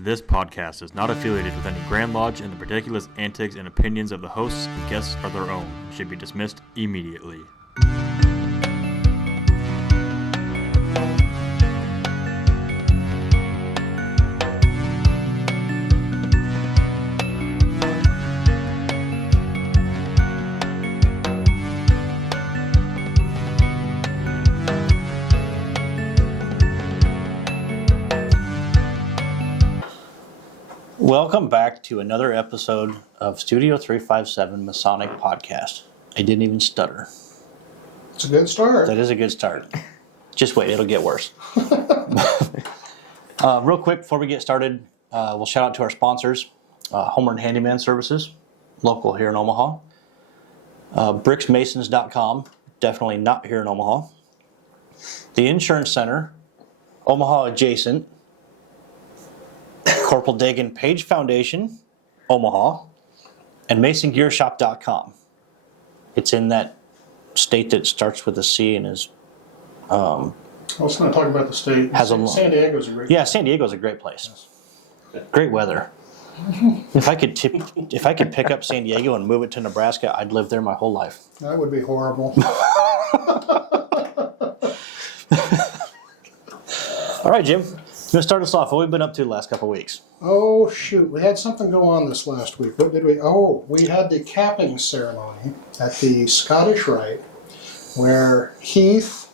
This podcast is not affiliated with any Grand Lodge, and the ridiculous antics and opinions of the hosts and guests are their own and should be dismissed immediately. Welcome back to another episode of Studio 357 Masonic Podcast. I didn't even stutter. It's a good start. That is a good start. Just wait, it'll get worse. Real quick, before we get started, we'll shout out to our sponsors, Homer and Handyman Services, local here in Omaha. BricksMasons.com, definitely not here in Omaha. The Insurance Center, Omaha adjacent. Corporal Dagan Page Foundation, Omaha, and MasonGearShop.com. It's in that state that starts with a C and is. Let's not talk about the state. San Diego's a great. Yeah, San Diego's a great place. Great weather. If I could pick up San Diego and move it to Nebraska, I'd live there my whole life. That would be horrible. All right, Jim. You're going to start us off. What have we been up to the last couple of weeks? Oh, shoot. We had something go on this last week. What did we? Oh, we had the capping ceremony at the Scottish Rite where Heath,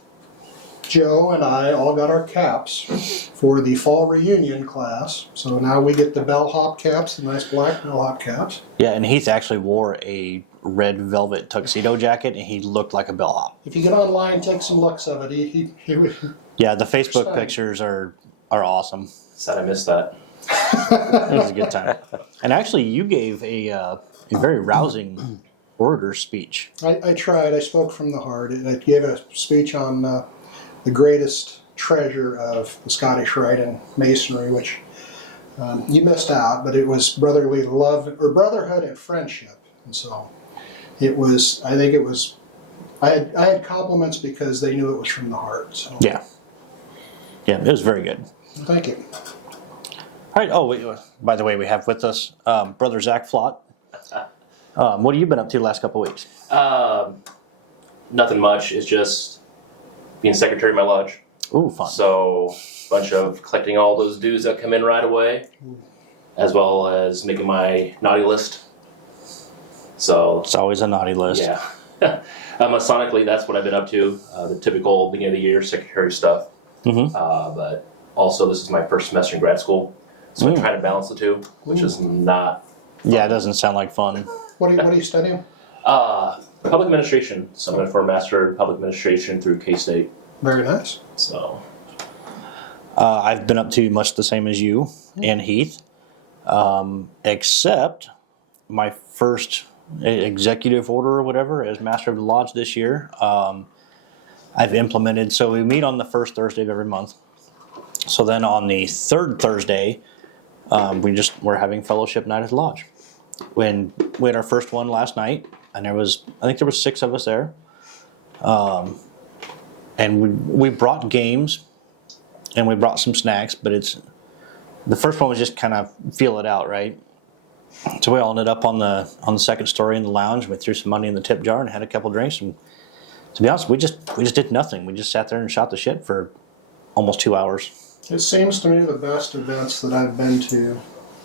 Joe, and I all got our caps for the fall reunion class. So now we get the bellhop caps, the nice black bellhop caps. Yeah, and Heath actually wore a red velvet tuxedo jacket, and he looked like a bellhop. If you get online, take some looks of it. He Yeah, the Facebook pictures are awesome. Sad I missed that. It was a good time. And actually, you gave a very rousing orator speech. I tried. I spoke from the heart. I gave a speech on the greatest treasure of the Scottish Rite and Masonry, which you missed out, but it was brotherly love, or brotherhood and friendship. And so it was, I think it was, I had compliments because they knew it was from the heart. So. Yeah, it was very good. Thank you. All right. Oh, by the way, we have with us Brother Zach Flott. What have you been up to the last couple of weeks? Nothing much. It's just being secretary of my lodge. Ooh, fun. So, a bunch of collecting all those dues that come in right away, as well as making my naughty list. So it's always a naughty list. Yeah. Masonically, that's what I've been up to. The typical beginning of the year secretary stuff. Mm-hmm. But also, this is my first semester in grad school, so I'm trying to balance the two, which is not fun. Yeah, it doesn't sound like fun. What are you studying? Public administration. So I'm going for a master in public administration through K-State. Very nice. So I've been up to much the same as you and Heath, except my first executive order or whatever as master of the lodge this year. I've implemented, so we meet on the first Thursday of every month. So then on the third Thursday, we're having fellowship night at the lodge. We had our first one last night, and I think there was 6 of us there. And we brought games, and we brought some snacks, but the first one was just kind of feel it out, right? So we all ended up on the second story in the lounge. We threw some money in the tip jar and had a couple drinks, and to be honest, we just did nothing. We just sat there and shot the shit for almost 2 hours. It seems to me the best events that I've been to,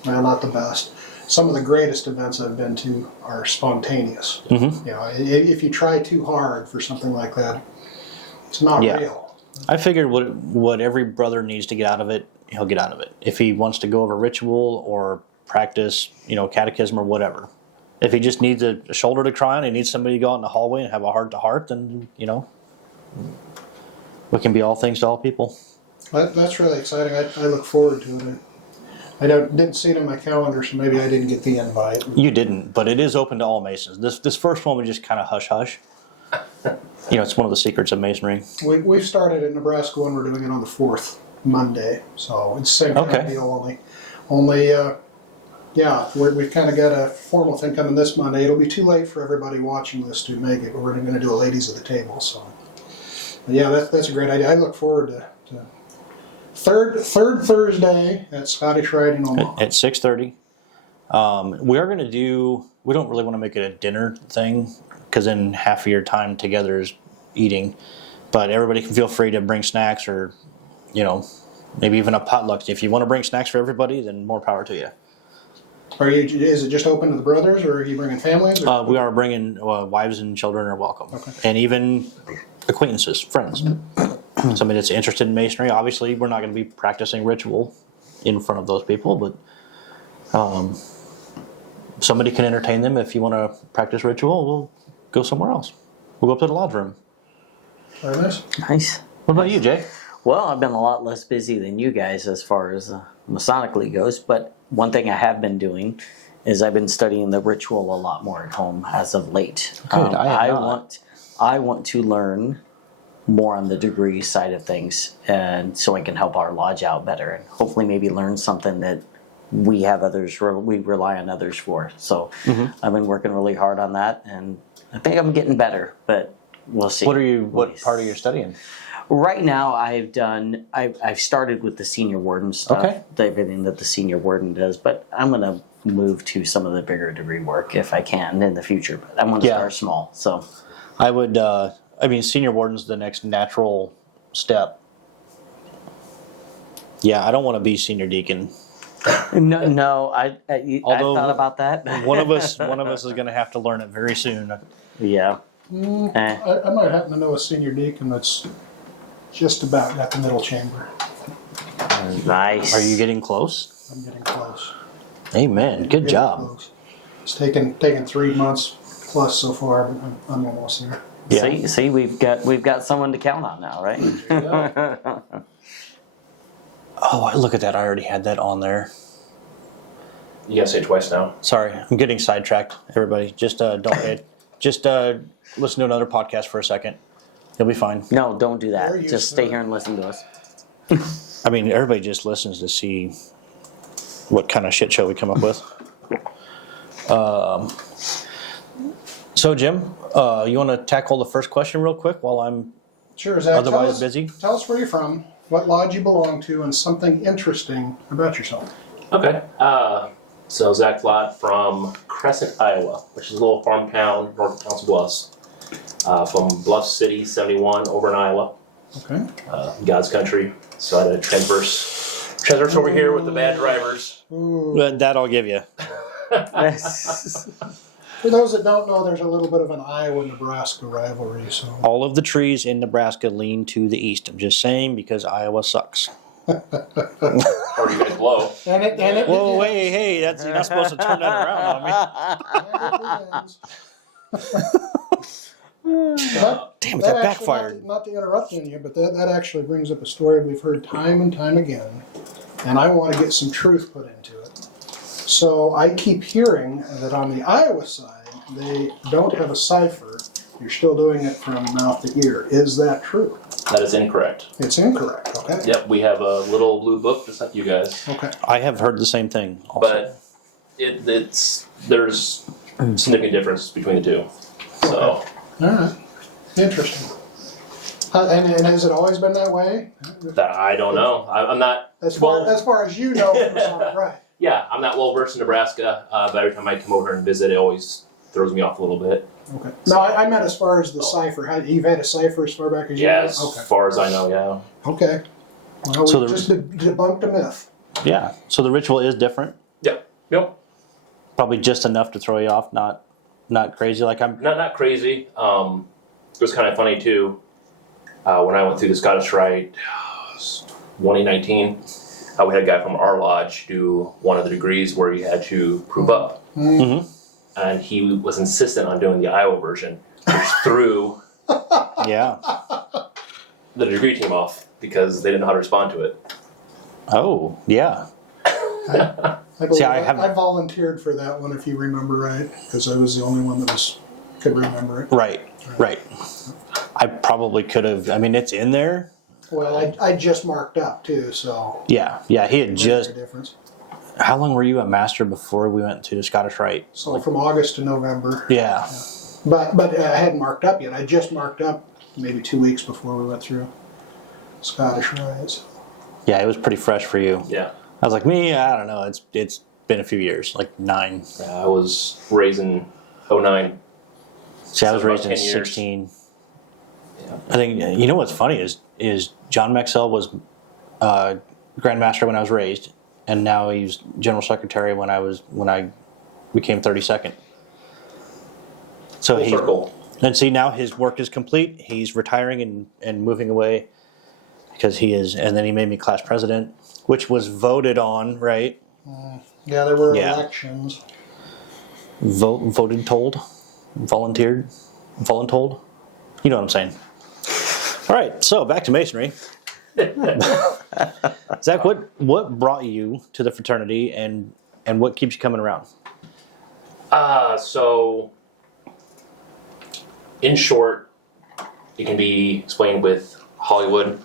well, not the best, some of the greatest events I've been to are spontaneous. Mm-hmm. You know, if you try too hard for something like that, it's not real. I figured what every brother needs to get out of it, he'll get out of it. If he wants to go over ritual or practice, catechism or whatever. If he just needs a shoulder to cry on, he needs somebody to go out in the hallway and have a heart-to-heart, then, we can be all things to all people. That's really exciting. I look forward to it. I didn't see it in my calendar, so maybe I didn't get the invite. You didn't, but it is open to all Masons. This first one was just kind of hush-hush. It's one of the secrets of Masonry. We've started at Nebraska and we're doing it on the 4th Monday, so it's the same kind of deal, only we've kind of got a formal thing coming this Monday. It'll be too late for everybody watching this to make it. We're going to do a ladies at the table, so. But yeah, that's a great idea. I look forward to Third Thursday at Scottish Rite in Omaha. At 6:30. We are going to do. We don't really want to make it a dinner thing because then half of your time together is eating. But everybody can feel free to bring snacks or, maybe even a potluck. If you want to bring snacks for everybody, then more power to you. Is it just open to the brothers, or are you bringing families? We are bringing wives and children are welcome, and even acquaintances, friends. Somebody that's interested in masonry. Obviously, we're not going to be practicing ritual in front of those people, but somebody can entertain them. If you want to practice ritual, we'll go somewhere else. We'll go up to the lodge room. Very nice. Nice. What about you, Jay? Well, I've been a lot less busy than you guys as far as Masonically goes, but one thing I have been doing is I've been studying the ritual a lot more at home as of late. Good. I want to learn more on the degree side of things, and so I can help our lodge out better, and hopefully maybe learn something that we rely on others for. So I've been working really hard on that, and I think I'm getting better, but we'll see. What part are you studying? Right now, I've started with the senior warden stuff, Okay. everything that the senior warden does, but I'm going to move to some of the bigger degree work if I can in the future. But I want to start small. So I would. Senior warden's the next natural step. Yeah, I don't want to be senior deacon. no, I thought about that. one of us is going to have to learn it very soon. Yeah. I might happen to know a senior deacon that's just about got the middle chamber. Nice. Are you getting close? I'm getting close. Amen. Good Getting job. close. It's taken 3 months plus so far, but I'm almost there. Yeah. See, we've got someone to count on now, right? Oh, look at that! I already had that on there. You gotta say it twice now. Sorry, I'm getting sidetracked. Everybody, just don't. Just listen to another podcast for a second. You'll be fine. No, don't do that. They're used Just to stay it. here and listen to us. Everybody just listens to see what kind of shit show we come up with. So, Jim, you want to tackle the first question real quick while I'm Sure, Zach. otherwise busy? Tell us where you're from, what lodge you belong to, and something interesting about yourself. Okay. So Zach Flott from Crescent, Iowa, which is a little farm town north of Council Bluffs. From Bluff City, 71, over in Iowa, Okay. God's country. So I had to transverse over here with the bad drivers. Ooh. That I'll give you. For those that don't know, there's a little bit of an Iowa-Nebraska rivalry. So All of the trees in Nebraska lean to the east. I'm just saying because Iowa sucks. Or you guys blow. and it Whoa, begins. hey, you're not supposed to turn that around on me. Damn it, that backfired. Not to interrupt you, but that actually brings up a story we've heard time and time again, and I want to get some truth put into it. So I keep hearing that on the Iowa side, they don't have a cipher. You're still doing it from mouth to ear. Is that true? That is incorrect. It's incorrect, okay? Yep, we have a little blue book just like you guys. Okay. I have heard the same thing. Also. But there's significant difference between the two. So All right. Interesting. And has it always been that way? that I don't know. I'm not As far as you know, from Masonic, right? Yeah, I'm not well versed in Nebraska, but every time I come over and visit, it always throws me off a little bit. Okay. No, I meant as far as the cipher. You've had a cipher as far back as you Yeah, know? as Okay. far as I know, yeah. Okay. Well, So we the- just debunked a myth. Yeah, so the ritual is different. Yep. Probably just enough to throw you off, not crazy. Like I'm. Not crazy. It was kind of funny too. When I went through the Scottish Rite, 2019, we had a guy from our lodge do one of the degrees where he had to prove up, Mm-hmm. and he was insistent on doing the Iowa version, which threw Yeah. the degree team off because they didn't know how to respond to it. Oh, yeah. I I haven't- I volunteered for that one, if you remember right, because I was the only one that could remember it. Right. I probably could have. I mean, it's in there. Well, I just marked up too, so Yeah. He had there's just. a difference. How long were you a master before we went to the Scottish Rite? So from August to November. Yeah. But I hadn't marked up yet. I just marked up maybe 2 weeks before we went through Scottish Rites. Yeah, it was pretty fresh for you. Yeah. I was like, me, I don't know. It's been a few years, like 9. I was raised in '09. See, I was So raised about in 10 years. 16. Yeah. I think you know what's funny is John Maxwell was Grandmaster when I was raised, and now he's General Secretary when I became 32nd. So Full circle. and see now his work is complete. He's retiring and moving away because he is, and then he made me class president, which was voted on, right? Yeah, there were Yeah. elections. Voted, told, volunteered, voluntold. You know what I'm saying. All right, so back to Masonry. Zach, what brought you to the fraternity, and what keeps you coming around? So, in short, it can be explained with Hollywood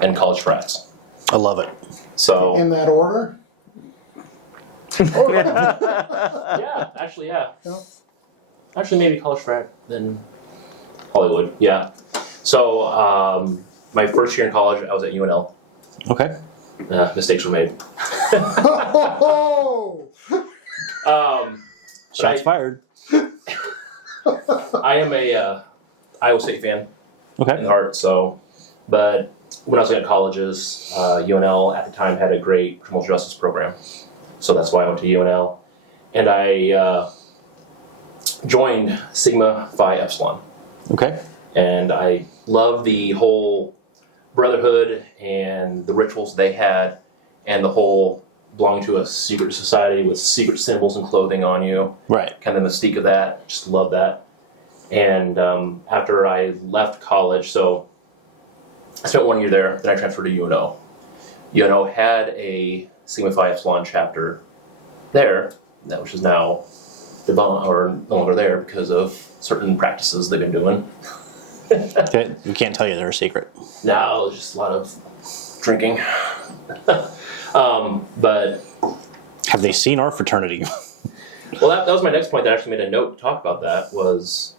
and college frats. I love it. So, In that order? yeah, actually, yeah. Yeah. Actually, maybe college frat, then Hollywood, yeah. So, my first year in college, I was at UNL. Okay. Mistakes were made. Oh! Shots fired. I am a Iowa State fan in Okay. the heart. So, but when I was at colleges, UNL at the time had a great criminal justice program, so that's why I went to UNL, and I joined Sigma Phi Epsilon, Okay. and I loved the whole brotherhood and the rituals they had, and the whole belonging to a secret society with secret symbols and clothing on you. Right. Kind of the mystique of that. Just love that. And after I left college, so I spent 1 year there, then I transferred to UNO. UNO had a Sigma Phi Epsilon chapter there, that which is now or no longer there because of certain practices they've been doing. Okay. We can't tell you they're a secret. Now it's just a lot of drinking. But Have they seen our fraternity? well, that was my next point that I actually made a note to talk about. That was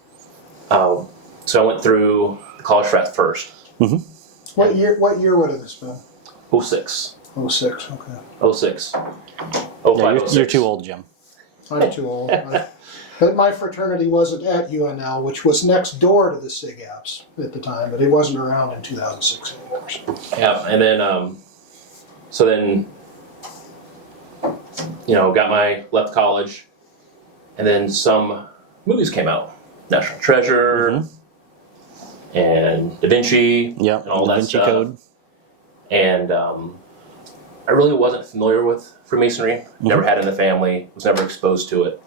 so I went through the college frat first. What year would have this been? 06. 06, okay. 06. Yeah, 05, you're too old, Jim. I'm too old. But my fraternity wasn't at UNL, which was next door to the SIG Apps at the time, but it wasn't around in 2006 anymore. So. Yeah, and then so then left college, and then some movies came out, National Treasure, and Da Vinci, Yep. and all Da that Vinci stuff. Code. And I really wasn't familiar with Freemasonry. Never had it in the family. Was never exposed to it.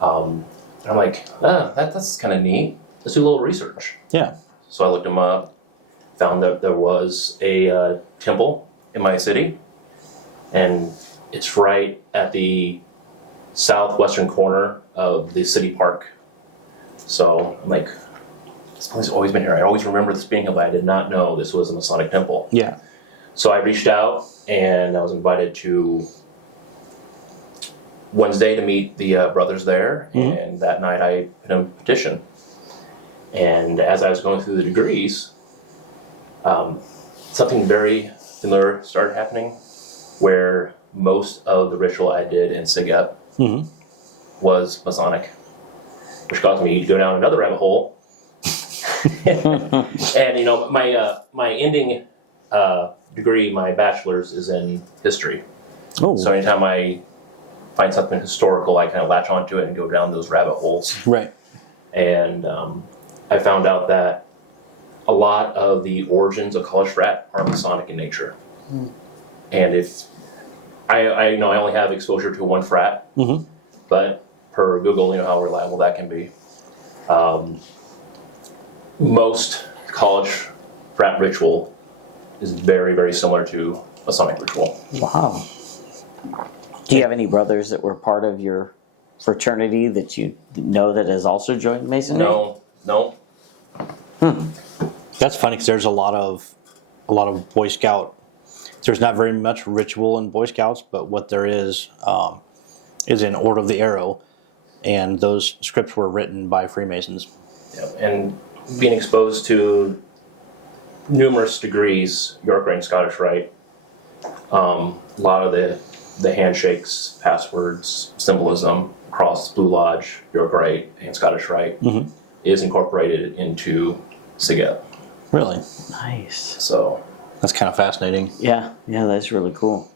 And I'm like, that's kind of neat. Let's do a little research. Yeah. So I looked them up, found that there was a temple in my city, and it's right at the southwestern corner of the city park. So I'm like, this place has always been here. I always remember this being here, but I did not know this was a Masonic temple. Yeah. So I reached out, and I was invited to Wednesday to meet the brothers there, and that night I put in a petition. And as I was going through the degrees, something very similar started happening, where most of the ritual I did in SIGEP was Masonic, which caused me to go down another rabbit hole. And my ending degree, my bachelor's, is in history. Oh. So anytime I find something historical, I kind of latch onto it and go down those rabbit holes. Right. And I found out that a lot of the origins of college frat are Masonic in nature. And if I only have exposure to one frat, but per Google, how reliable that can be. Most college frat ritual is very, very similar to Masonic ritual. Wow. Do you have any brothers that were part of your fraternity that you know that has also joined Masonry? No. That's funny because there's a lot of Boy Scout. There's not very much ritual in Boy Scouts, but what there is in Order of the Arrow, and those scripts were written by Freemasons. Yep. And being exposed to numerous degrees, York Rite and Scottish Rite, A lot of the handshakes, passwords, symbolism across Blue Lodge, York Rite, and Scottish Rite is incorporated into Siget. Really? Nice. So That's kind of fascinating. Yeah, that's really cool.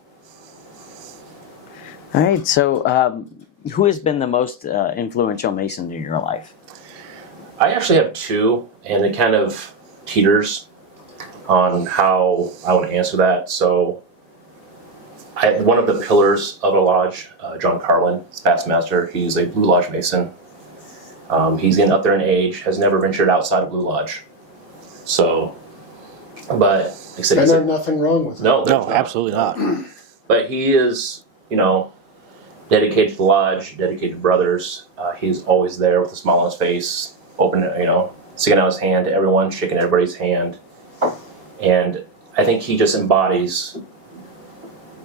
All right, so who has been the most influential Mason in your life? I actually have two, and it kind of teeters on how I want to answer that. So one of the pillars of the lodge, John Carlin, is past master. He's a Blue Lodge Mason. He's getting up there in age, has never ventured outside of Blue Lodge. So, but like I said, And there's nothing wrong with it. no, No, absolutely not. But he is, dedicated to the lodge, dedicated to brothers. He's always there with a smile on his face, open, sticking out his hand to everyone, shaking everybody's hand. And I think he just embodies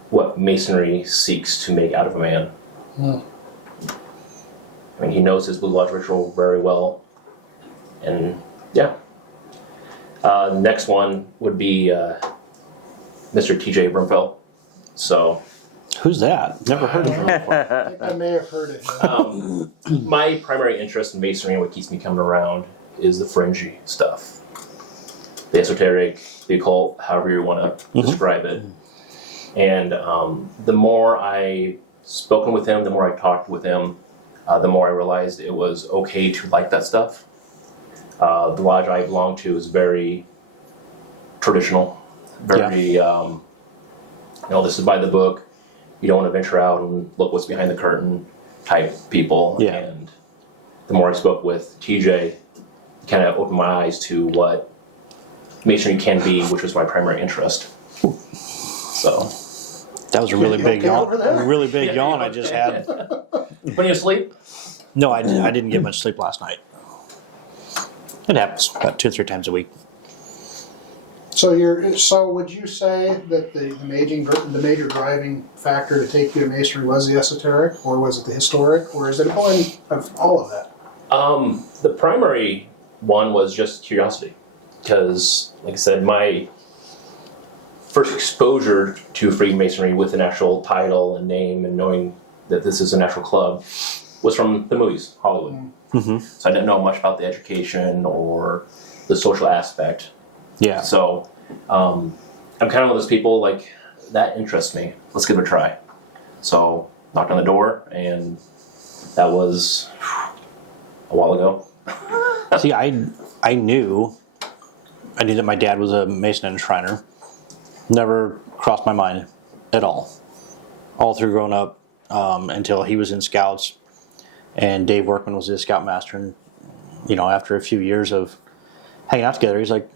what Masonry seeks to make out of a man. I mean, he knows his Blue Lodge ritual very well. And yeah. Next one would be Mr. TJ Brimfell. So, Who's that? Never heard of him before. I think I may have heard it. my primary interest in Masonry and what keeps me coming around is the fringy stuff. The esoteric, the occult, however you want to describe it. And the more I spoken with him, the more I talked with him, the more I realized it was okay to like that stuff. The lodge I belong to is very traditional, very, this is by the book. You don't want to venture out and look what's behind the curtain type people. Yeah. And the more I spoke with TJ, it kind of opened my eyes to what Masonry can be, which was my primary interest. So That was a really big Okay yawn. over there? A really big yawn I just had. Putting you to sleep? No, I didn't get much sleep last night. It happens about 2 or 3 times a week. So would you say that the major driving factor to take you to Masonry was the esoteric, or was it the historic, or is it a blend of all of that? The primary one was just curiosity, because, like I said, my first exposure to Freemasonry with an actual title and name and knowing that this is an actual club was from the movies, Hollywood. So I didn't know much about the education or the social aspect. Yeah. So I'm kind of one of those people, like, that interests me. Let's give it a try. So knocked on the door, and that was a while ago. See, I knew that my dad was a Mason and a Shriner. Never crossed my mind at all through growing up, until he was in Scouts, and Dave Workman was his Scoutmaster. And after a few years of hanging out together, he's like,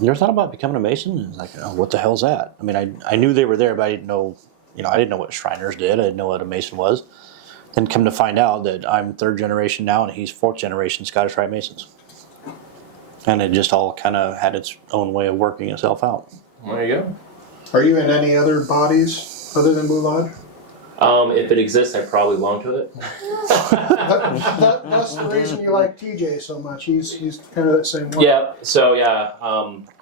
"You ever thought about becoming a Mason?" And I was like, "Oh, what the hell's that?" I mean, I knew they were there, but I didn't know, I didn't know what Shriners did. I didn't know what a Mason was. Then come to find out that I'm 3rd generation now, and he's 4th generation Scottish Rite Masons. And it just all kind of had its own way of working itself out. There you go. Are you in any other bodies other than Blue Lodge? If it exists, I probably belong to it. That's the reason you like TJ so much. He's kind of that same way. Yeah, so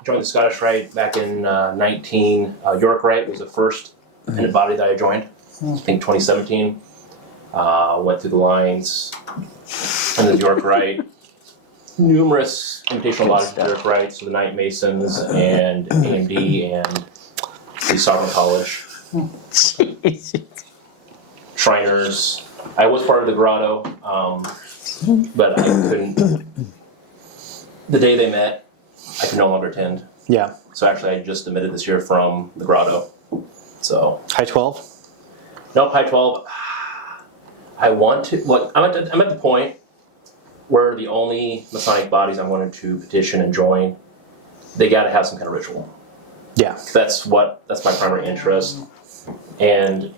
joined the Scottish Rite back in 19. York Rite was the first independent body that I joined, I think 2017. Went through the lines, and the York Rite. Numerous invitational bodies at York Rite, so the Knight Masons and AMD and the Sovereign College. Shriners. I was part of the Grotto, but I couldn't. The day they met, I could no longer attend. Yeah. So actually, I just admitted this year from the Grotto. So High 12? nope, High 12. I want to. Look, I'm at the point where the only Masonic bodies I wanted to petition and join, they got to have some kind of ritual. Yeah. That's my primary interest. And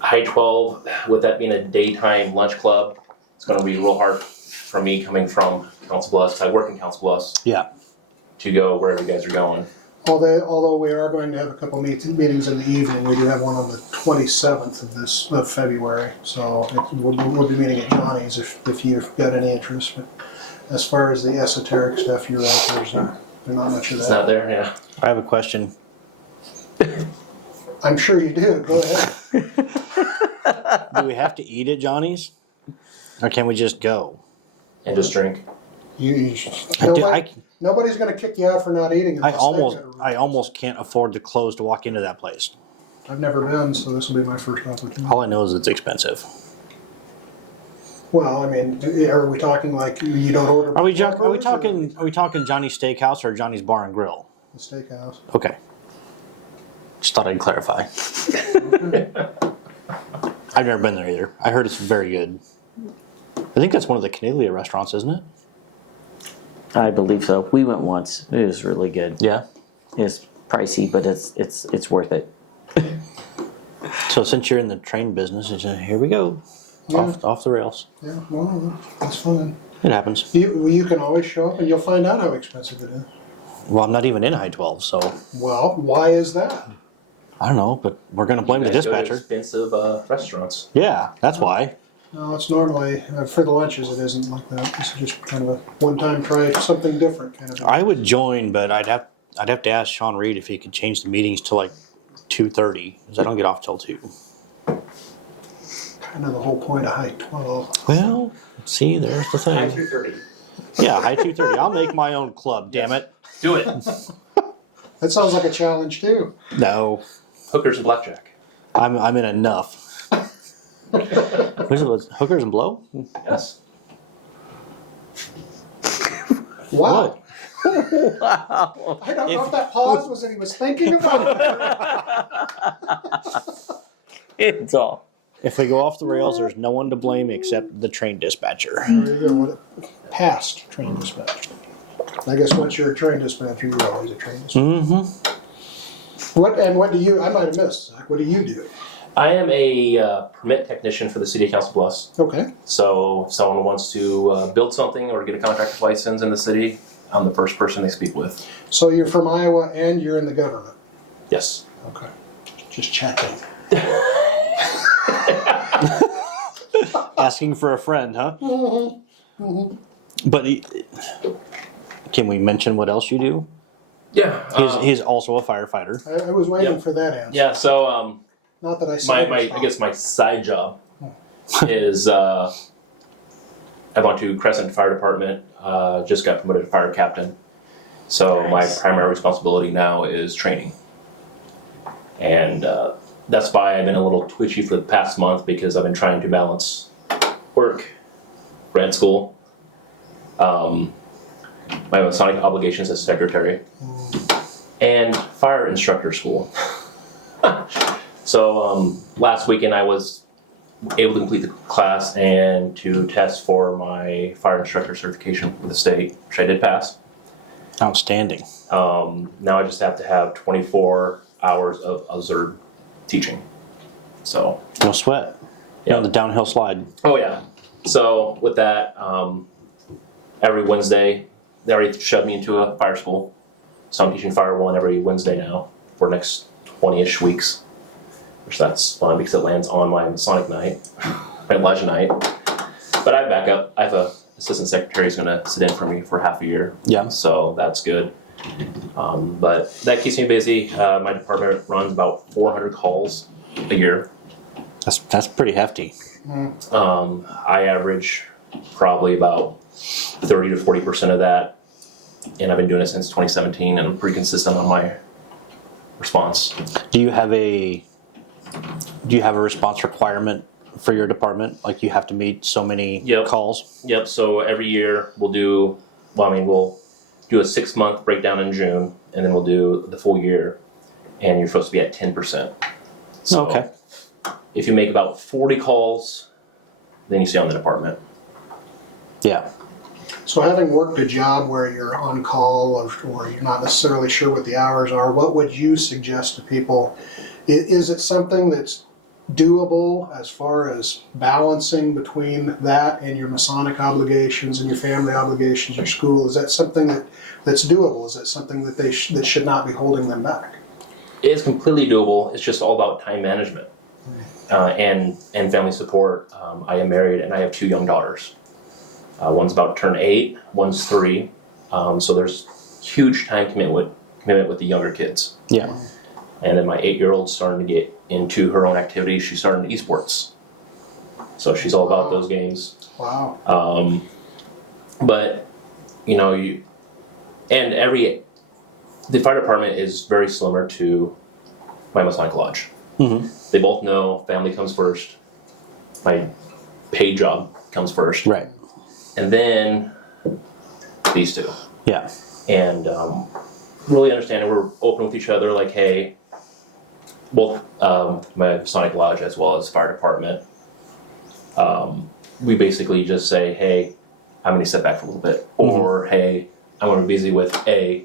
High 12, with that being a daytime lunch club, it's going to be real hard for me coming from Council Bluffs. I work in Council Bluffs. Yeah. To go wherever you guys are going. Although we are going to have a couple meetings in the evening, we do have one on the 27th of February. So we'll be meeting at Johnny's if you've got any interest. But as far as the esoteric stuff, you're right. There's not much of that. It's not there, yeah. I have a question. I'm sure you do. Go ahead. Do we have to eat at Johnny's? Or can we just go? And just drink. Nobody's going to kick you out for not eating. I almost can't afford the clothes to walk into that place. I've never been, so this will be my first opportunity. All I know is it's expensive. Well, I mean, are we talking like you don't order? Are we talking Johnny's Steakhouse or Johnny's Bar and Grill? The steakhouse. Okay. Just thought I'd clarify. I've never been there either. I heard it's very good. I think that's one of the Caniglia restaurants, isn't it? I believe so. We went once. It was really good. Yeah. It's pricey, but it's worth it. So since you're in the train business, here we go. Yeah. Off the rails. Yeah, well, that's fun. It happens. You can always show up and you'll find out how expensive it is. Well, I'm not even in I-12, so Well, why is that? I don't know, but we're going to blame the You guys go to dispatcher. expensive restaurants. Yeah, that's why. No, it's normally, for the lunches, it isn't like that. This is just kind of a one-time try something different kind of thing. I would join, but I'd have to ask Sean Reed if he could change the meetings to like 2:30, because I don't get off till 2. Kind of the whole point of I-12. Well, see, there's the thing. 2:30. Yeah, high 2:30. I'll make my own club, damn it. Do it. That sounds like a challenge, too. No, Hookers and blackjack. I'm in enough. What is it, hookers and blow? Yes. Wow. Wow. I don't know if that pause was that he was thinking about it. It's all. If we go off the rails, there's no one to blame except the train dispatcher. There you go. Past train dispatcher. I guess once you're a train dispatcher, you're always a train dispatcher. Mm-hmm. What do you, I might have missed, Zach. What do you do? I am a permit technician for the City of Council Bluffs. Okay. So if someone wants to build something or get a contractor's license in the city, I'm the first person they speak with. So you're from Iowa and you're in the government? Yes. Okay. Just checking. Asking for a friend, huh? Mm-hmm. Mm-hmm. But can we mention what else you do? Yeah. He's also a firefighter. I was waiting Yep. for that answer. Yeah. So Not that I said I guess my side job is I went to Crescent Fire Department. Just got promoted to fire captain. So Nice. my primary responsibility now is training, and that's why I've been a little twitchy for the past month because I've been trying to balance work, grad school, my Masonic obligations as secretary, and fire instructor school. So last weekend I was able to complete the class and to test for my fire instructor certification with the state, which I did pass. Outstanding. Now I just have to have 24 hours of observed teaching. So, No sweat. You're on the downhill slide. oh yeah. So with that, every Wednesday, they already shoved me into a fire school. So I'm teaching Fire 1 every Wednesday now for the next 20-ish weeks. Which that's fun because it lands on my Masonic night, my Elijah night. But I have backup. I have a assistant secretary who's going to sit in for me for half a year. Yeah. So that's good. But that keeps me busy. My department runs about 400 calls a year. That's pretty hefty. I average probably about 30 to 40% of that, and I've been doing it since 2017, and I'm pretty consistent on my response. Do you have a response requirement for your department? Like you have to meet so many Yep. calls? Yep. So every year we'll do a 6-month breakdown in June, and then we'll do the full year, and you're supposed to be at 10%. So Okay. if you make about 40 calls, then you stay on the department. Yeah. So having worked a job where you're on call or you're not necessarily sure what the hours are, what would you suggest to people? Is it something that's doable as far as balancing between that and your Masonic obligations and your family obligations, your school? Is that something that's doable? Is that something that that should not be holding them back? It is completely doable. It's just all about time management and family support. I am married and I have 2 young daughters. One's about to turn 8, one's 3. So there's huge time commitment with the younger kids. Yeah. And then my 8-year-old's starting to get into her own activities. She's starting esports. So she's all about those games. Wow. But, you know, the fire department is very similar to my Masonic Lodge. Mm-hmm. They both know family comes first. My paid job comes first. Right. And then these two. Yeah. And really understanding, we're open with each other, like, hey, both my Masonic Lodge as well as fire department, we basically just say, hey, I'm going to step back for a little bit. Or, hey, I'm going to be busy with A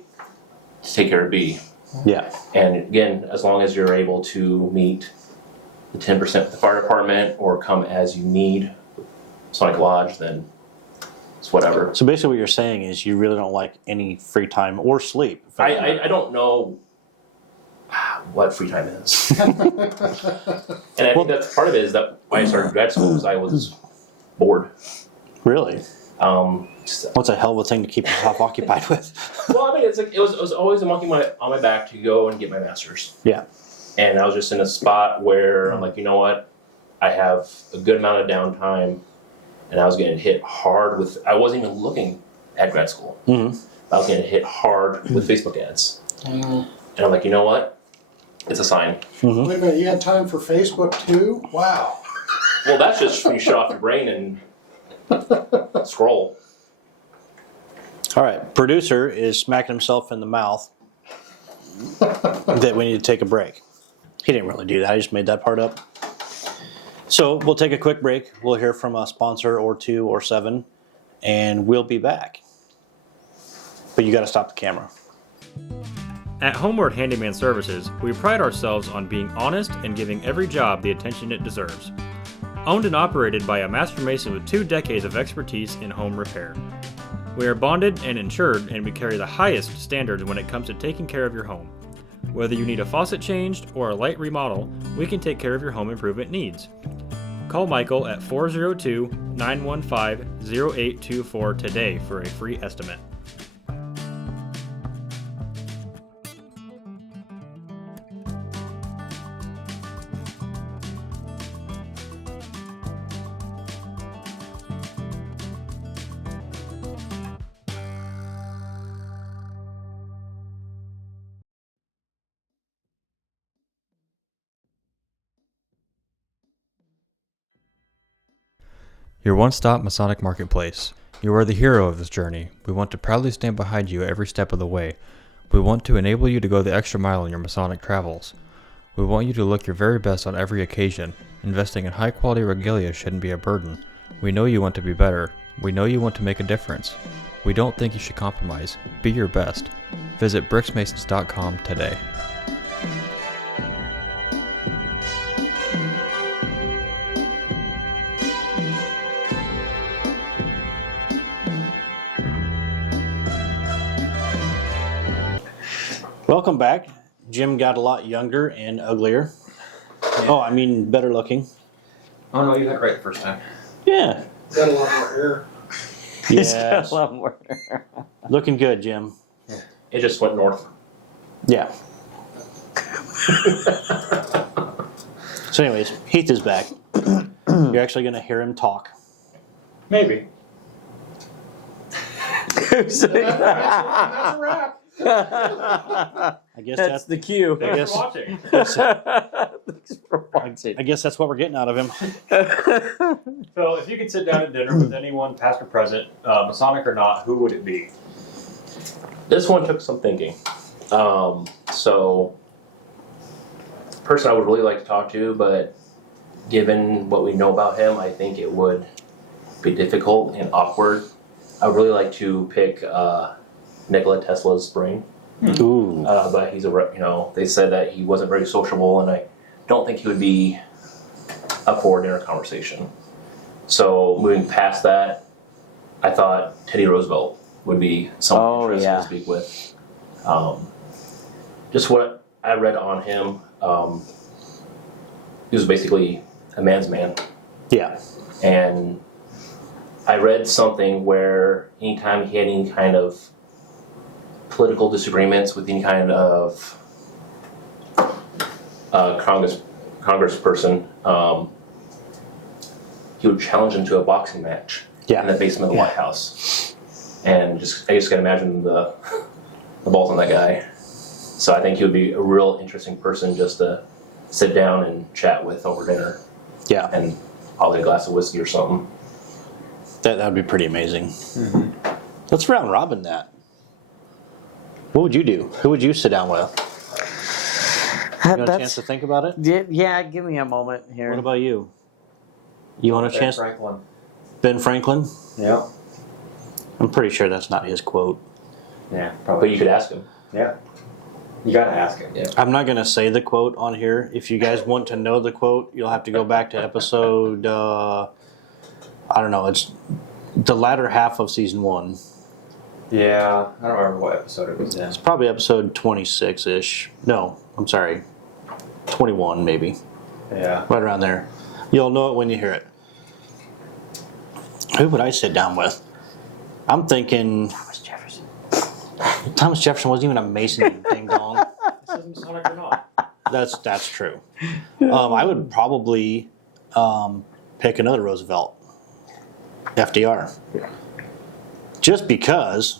to take care of B. Yeah. And again, as long as you're able to meet the 10% with the fire department or come as you need Masonic Lodge, then it's whatever. So basically what you're saying is you really don't like any free time or sleep. I don't know what free time is. And I think that's part of it is that why I started grad school, because I was bored. Really? What's a hell of a thing to keep yourself occupied with? Well, I mean, it's like it was always a monkey on my back to go and get my master's. Yeah. And I was just in a spot where I'm like, you know what? I have a good amount of downtime, and I was getting hit hard with. I wasn't even looking at grad school. Mm-hmm. I was getting hit hard with Facebook ads, and I'm like, you know what? It's a sign. Mm-hmm. Wait a minute, you had time for Facebook too? Wow. Well, that's just when you shut off your brain and scroll. All right. Producer is smacking himself in the mouth that we need to take a break. He didn't really do that. I just made that part up. So we'll take a quick break. We'll hear from a sponsor or two or seven, and we'll be back. But you got to stop the camera. At Homeward Handyman Services, we pride ourselves on being honest and giving every job the attention it deserves. Owned and operated by a master mason with 2 decades of expertise in home repair. We are bonded and insured, and we carry the highest standards when it comes to taking care of your home. Whether you need a faucet changed or a light remodel, we can take care of your home improvement needs. Call Michael at 402-915-0824 today for a free estimate. Your one-stop Masonic Marketplace. You are the hero of this journey. We want to proudly stand behind you every step of the way. We want to enable you to go the extra mile in your Masonic travels. We want you to look your very best on every occasion. Investing in high-quality regalia shouldn't be a burden. We know you want to be better. We know you want to make a difference. We don't think you should compromise. Be your best. Visit bricksmasons.com today. Welcome back. Jim got a lot younger and uglier. Yeah. Oh, I mean better looking. Oh no, you got it right the first time. Yeah. Got a lot more hair. He's got Yes. a lot more. Looking good, Jim. It just went north. Yeah. So anyways, Heath is back. You're actually going to hear him talk. Maybe. That's a wrap. I guess That's the cue. I guess, watching. Thanks for watching. I guess that's what we're getting out of him. Phil, if you could sit down at dinner with anyone, past or present, Masonic or not, who would it be? This one took some thinking. So, person I would really like to talk to, but given what we know about him, I think it would be difficult and awkward. I would really like to pick Nikola Tesla's brain, Ooh. but he's they said that he wasn't very sociable, and I don't think he would be up for a dinner conversation. So moving past that, I thought Teddy Roosevelt would be someone interesting to speak with. Just what I read on him, he was basically a man's man. Yeah. And I read something where anytime he had any kind of political disagreements with any kind of congressperson, he would challenge him to a boxing match in the basement of the White House. And I just can't imagine the balls on that guy. So I think he would be a real interesting person just to sit down and chat with over dinner. Yeah. And probably a glass of whiskey or something. That would be pretty amazing. Mm-hmm. Let's round robin that. What would you do? Who would you sit down with? You want a chance to think about it? Yeah, give me a moment here. What about you? You want a chance? Franklin. Ben Franklin? Yeah. I'm pretty sure that's not his quote. Yeah, But probably. you could ask him. Yeah. You gotta ask him. Yeah. I'm not going to say the quote on here. If you guys want to know the quote, you'll have to go back to episode, I don't know, it's the latter half of season 1. Yeah, I don't remember what episode it was in. It's probably episode 26-ish. No, I'm sorry. 21 maybe. Yeah. Right around there. You'll know it when you hear it. Who would I sit down with? I'm thinking Thomas Jefferson. Thomas Jefferson wasn't even a Mason, ding dong. This isn't Masonic or not. That's true. I would probably pick another Roosevelt. FDR. Just because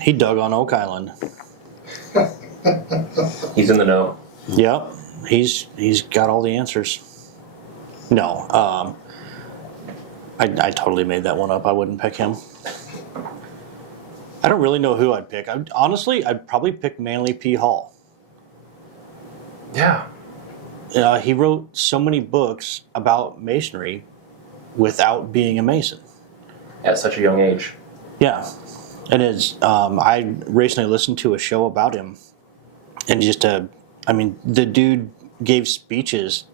he dug on Oak Island. He's in the know. Yep. He's got all the answers. No. I totally made that one up. I wouldn't pick him. I don't really know who I'd pick. Honestly, I'd probably pick Manly P. Hall. Yeah. He wrote so many books about Masonry without being a Mason. At such a young age. Yeah, it is. I recently listened to a show about him, and the dude gave speeches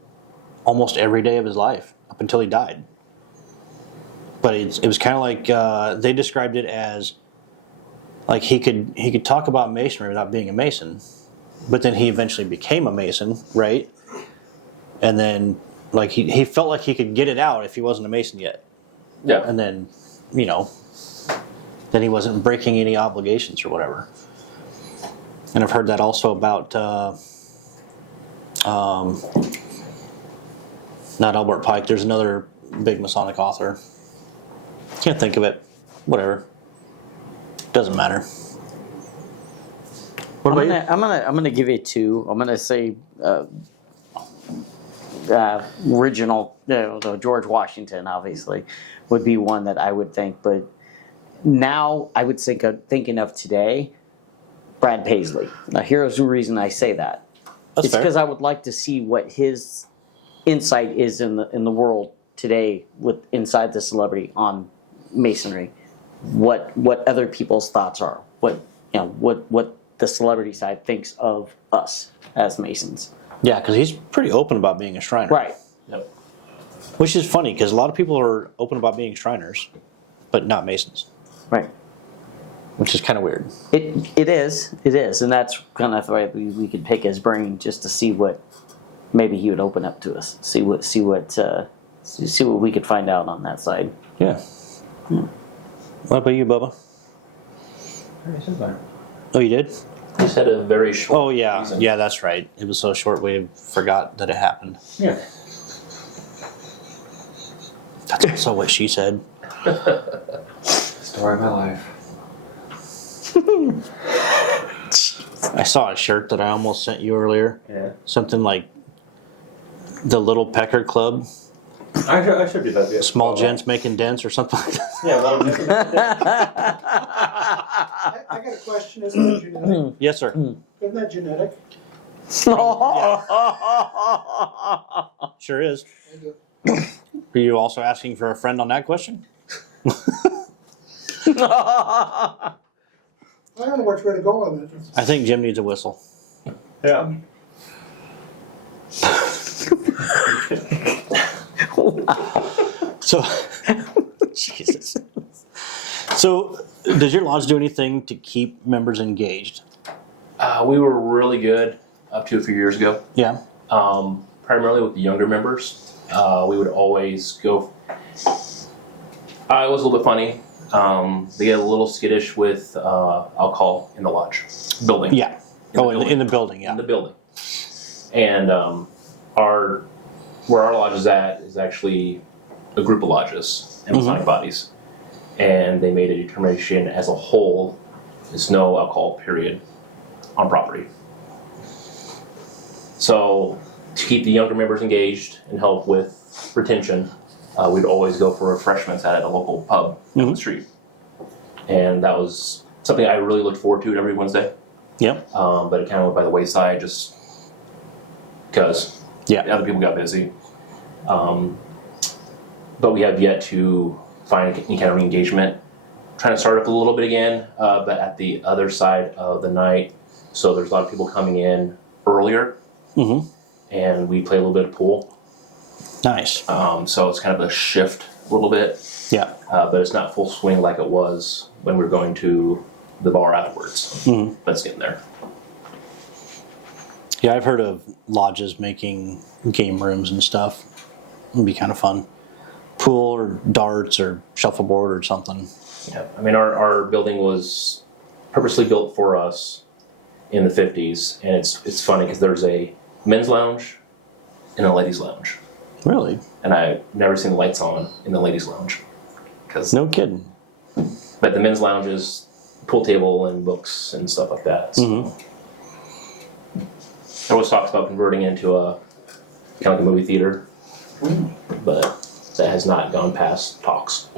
almost every day of his life up until he died. But it was kind of like they described it as like he could talk about Masonry without being a Mason, but then he eventually became a Mason, right? And then like he felt like he could get it out if he wasn't a Mason yet. Yeah. And then, then he wasn't breaking any obligations or whatever. And I've heard that also about not Albert Pike. There's another big Masonic author. Can't think of it. Whatever. Doesn't matter. What about you? I'm gonna give you 2. I'm gonna say original. The George Washington obviously would be one that I would think, but now I would thinking of today, Brad Paisley. Now here's the reason I say that. That's It's fair. because I would like to see what his insight is in the world today with inside the celebrity on Masonry. What other people's thoughts are. What the celebrity side thinks of us as Masons. Yeah, because he's pretty open about being a Shriner. Right. Yep. Which is funny, because a lot of people are open about being Shriners, but not Masons. Right. Which is kind of weird. It is, and that's kind of why we could pick his brain just to see what maybe he would open up to us. See what we could find out on that side. Yeah. What about you, Bubba? Oh, you did? He's had a very short Oh, yeah. season. Yeah, that's right. It was so short we forgot that it happened. Yeah. That's also what she said. Story of my life. I saw a shirt that I almost sent you earlier. Yeah. Something like the Little Pecker Club. I should do that. Yeah. Small gents making dents or something like that. Yeah, well, I got a question. Isn't that genetic? Yes, sir. Isn't that genetic? Sure is. Are you also asking for a friend on that question? I don't know which way to go on it. I think Jim needs a whistle. yeah. So, Jesus. So, does your lodge do anything to keep members engaged? We were really good up to a few years ago. Yeah. Primarily with the younger members. We would always go. It was a little bit funny. They get a little skittish with alcohol in the lodge building. Yeah. In the In building. the building, yeah. In the building. And our where our lodge is at is actually a group of lodges and Masonic bodies, and they made a determination as a whole, there's no alcohol period on property. So to keep the younger members engaged and help with retention, we'd always go for refreshments at a local pub down the street, and that was something I really looked forward to every Wednesday. Yep. But it kind of went by the wayside just because other people got busy. But we have yet to find any kind of re-engagement. Trying to start up a little bit again, but at the other side of the night. So there's a lot of people coming in earlier, and we play a little bit of pool. Nice. So it's kind of a shift a little bit. Yeah. But it's not full swing like it was when we were going to the bar afterwards. But it's getting there. Yeah, I've heard of lodges making game rooms and stuff. It'd be kind of fun. Pool or darts or shuffleboard or something. Yeah, I mean, our building was purposely built for us in the 50s, and it's funny because there's a men's lounge and a ladies' lounge. Really? And I've never seen the lights on in the ladies' lounge. No kidding. But the men's lounge is pool table and books and stuff like that. So. There was talks about converting into a kind of like a movie theater, but that has not gone past talks.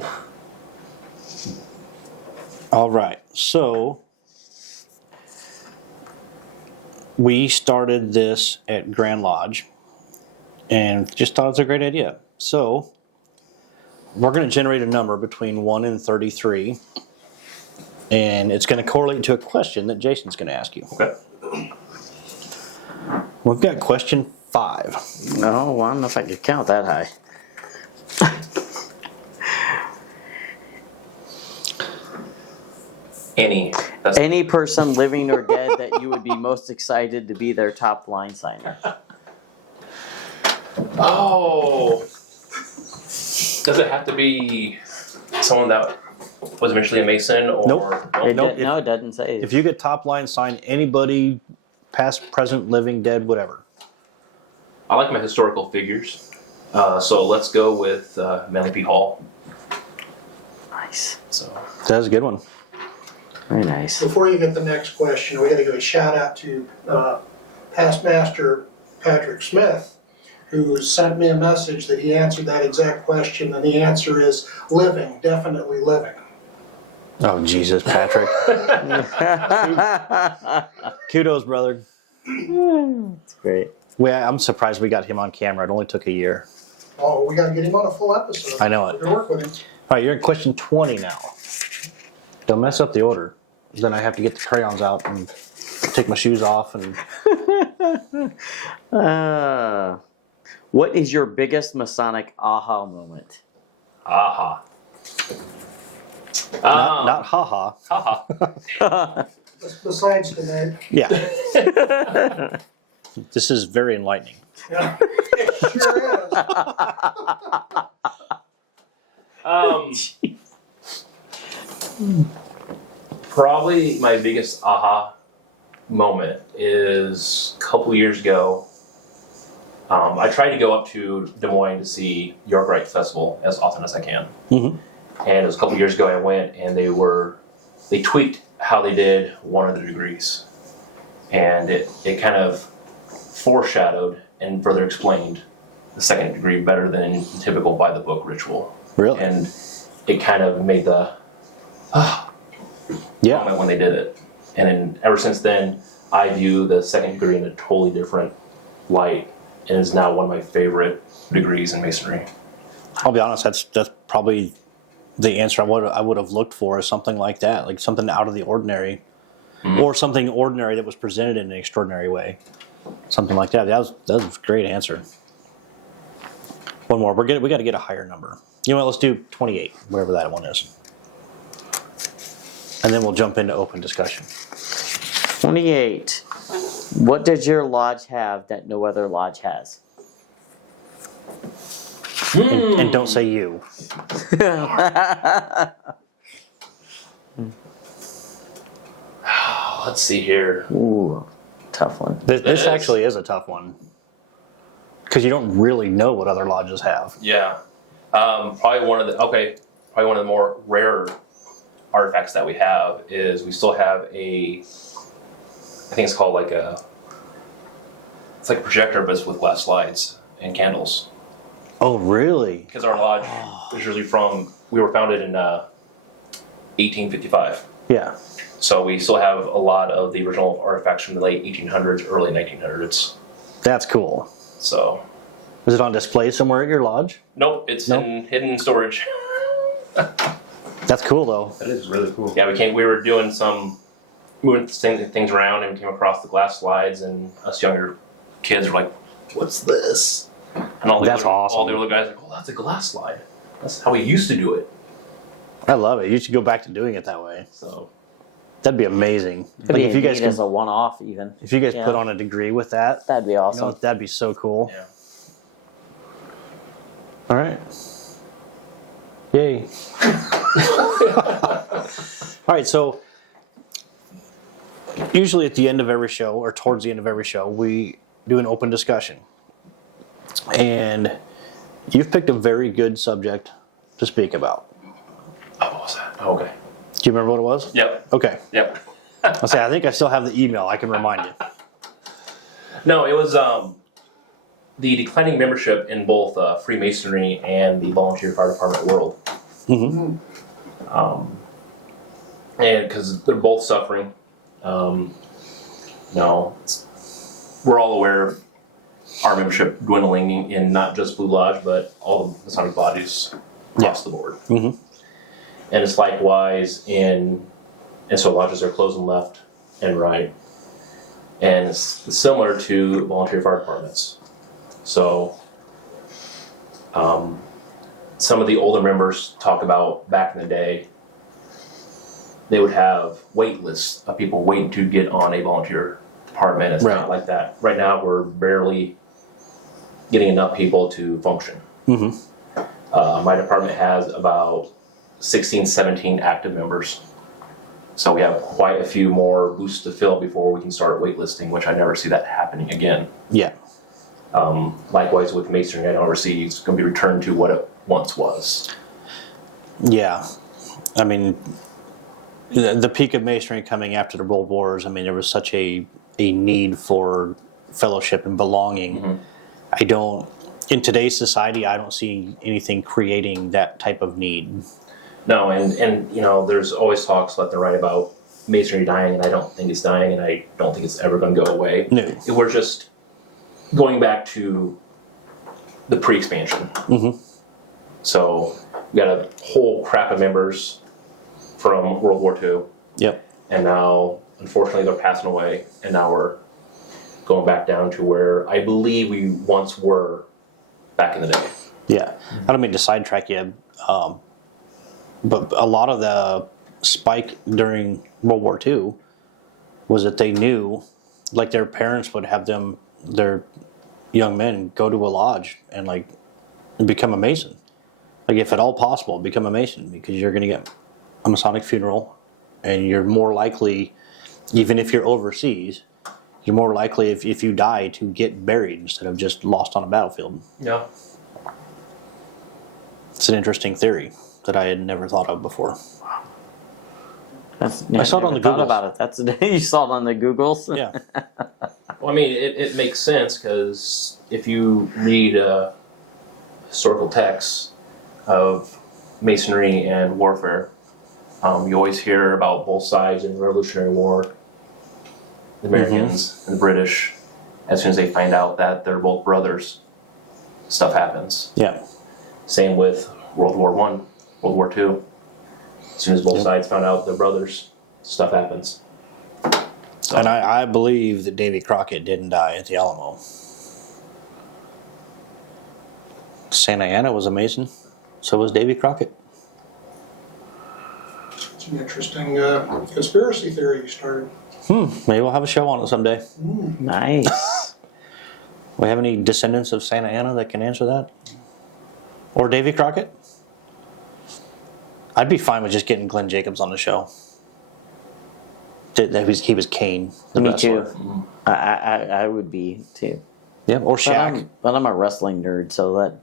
All right. So we started this at Grand Lodge and just thought it was a great idea. So we're going to generate a number between 1 and 33, and it's going to correlate to a question that Jason's going to ask you. Okay. We've got question 5. No, I don't know if I could count that high. Any person living or dead that you would be most excited to be their top line signer. Oh. Does it have to be someone that was eventually a Mason or Nope. No, it doesn't say. If you get top line, sign anybody, past, present, living, dead, whatever. I like my historical figures. So let's go with Manly P. Hall. Nice. So That's a good one. Very nice. Before you get the next question, we got to give a shout out to past master Patrick Smith, who sent me a message that he answered that exact question, and the answer is living, definitely living. Oh, Jesus, Patrick. Kudos, brother. That's great. I'm surprised we got him on camera. It only took a year. Oh, we got to get him on a full episode. I know it. We can work with him. All right, you're in question 20 now. Don't mess up the order. Then I have to get the crayons out and take my shoes off. And what is your biggest Masonic aha moment? aha. not haha. Haha. Besides tonight. Yeah. This is very enlightening. Yeah, it sure is. Probably my biggest aha moment is a couple years ago. I tried to go up to Des Moines to see York Rite Festival as often as I can. Mm-hmm. And it was a couple years ago I went, and they tweaked how they did one of the degrees. And it kind of foreshadowed and further explained the second degree better than the typical by the book ritual. Really? And it kind of made the moment when they did it. And then ever since then, I view the second degree in a totally different light, and is now one of my favorite degrees in Masonry. I'll be honest, that's probably the answer I would have looked for, is something like that, like something out of the ordinary, or something ordinary that was presented in an extraordinary way, something like that. That was a great answer. One more. We got to get a higher number. You know what? Let's do 28, whatever that one is, and then we'll jump into open discussion. 28. What does your lodge have that no other lodge has? And don't say you. Let's see here. Ooh, tough one. This actually is a tough one. because you don't really know what other lodges have. Yeah. Probably one of the more rare artifacts that we have is we still have I think it's called it's like a projector, but it's with glass slides and candles. Oh, really? Because our lodge is usually we were founded in 1855. Yeah. So we still have a lot of the original artifacts from the late 1800s, early 1900s. That's cool. So. Is it on display somewhere at your lodge? Nope, it's in hidden storage. That's cool, though. That is really cool. Yeah, we were doing some moving things around and we came across the glass slides, and us younger kids were like, "What's this?" And That's awesome. All the other guys are like, "Oh, that's a glass slide. That's how we used to do it." I love it. You should go back to doing it that way. So That'd be amazing. Could be neat as a one-off even. If you guys put on a degree with that, That'd be awesome. that'd be so cool. yeah. All right. Yay. All right, so usually at the end of every show, or towards the end of every show, we do an open discussion. And you've picked a very good subject to speak about. Oh, what was that? Oh, okay. Do you remember what it was? Yep. Okay. Yep. I'll say, I think I still have the email. I can remind you. No, it was the declining membership in both Freemasonry and the volunteer fire department world. Mm-hmm. And because they're both suffering. We're all aware of our membership dwindling in not just Blue Lodge, but all the Masonic bodies across the board. Mm-hmm. And it's likewise so lodges are closing left and right. And it's similar to volunteer fire departments. So, some of the older members talk about back in the day, they would have wait lists of people waiting to get on a volunteer department. It's not like that. Right now, we're barely getting enough people to function. Mm-hmm. My department has about 16, 17 active members. So we have quite a few more booths to fill before we can start waitlisting, which I never see that happening again. Yeah. Likewise with Masonry, I don't ever see it's going to be returned to what it once was. Yeah. I mean, the peak of Masonry coming after the World Wars, I mean, there was such a need for fellowship and belonging. Mm-hmm. In today's society, I don't see anything creating that type of need. No, and there's always talks left and right about Masonry dying, and I don't think it's dying, and I don't think it's ever going to go away. No. We're just going back to the pre-expansion. Mm-hmm. So we got a whole crap of members from World War II. Yep. And now, unfortunately, they're passing away, and now we're going back down to where I believe we once were back in the day. Yeah. I don't mean to sidetrack you, but a lot of the spike during World War II was that they knew, like their parents would have their young men go to a lodge and become a Mason. Like if at all possible, become a Mason, because you're going to get a Masonic funeral, and you're more likely, even if you're overseas, you're more likely if you die to get buried instead of just lost on a battlefield. Yeah. It's an interesting theory that I had never thought of before. I saw it on the thought Googles. about it. That's the day you saw it on the Googles. Yeah. Well, I mean, it makes sense, because if you read historical texts of Masonry and warfare, you always hear about both sides in the Revolutionary War. The Americans and the British, as soon as they find out that they're both brothers, stuff happens. Yeah. Same with World War I, World War II. As soon as both sides found out they're brothers, stuff happens. So. And I believe that Davy Crockett didn't die at the Alamo. Santa Anna was a Mason. So was Davy Crockett. It's an interesting conspiracy theory you started. Maybe we'll have a show on it someday. Nice. We have any descendants of Santa Anna that can answer that? Or Davy Crockett? I'd be fine with just getting Glenn Jacobs on the show. He was Kane. The Me wrestler. too. I would be too. Yeah, or Shaq. But I'm a wrestling nerd, so that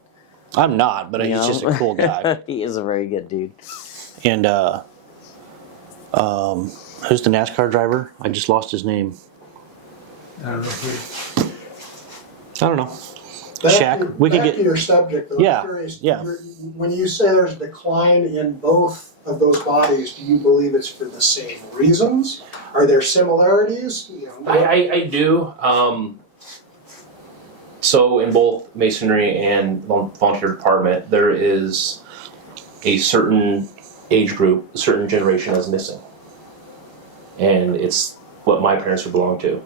I'm not, but he's just a cool guy. he is a very good dude. And who's the NASCAR driver? I just lost his name. I don't know. I don't know. Back Shaq. To, We could back get. to your subject, though. Yeah, I'm curious, yeah. When you say there's a decline in both of those bodies, do you believe it's for the same reasons? Are there similarities? I do. So in both masonry and volunteer department, there is a certain age group, a certain generation that's missing. And it's what my parents would belong to.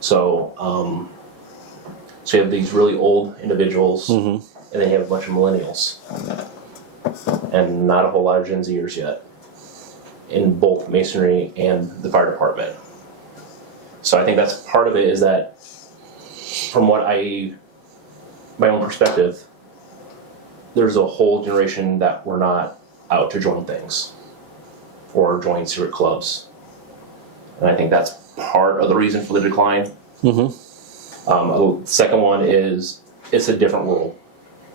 So, so you have these really old individuals, and then you have a bunch of millennials. And not a whole lot of Gen Zers yet in both masonry and the fire department. So I think that's part of it, is that from my own perspective, there's a whole generation that were not out to join things or join secret clubs. And I think that's part of the reason for the decline. The second one is it's a different world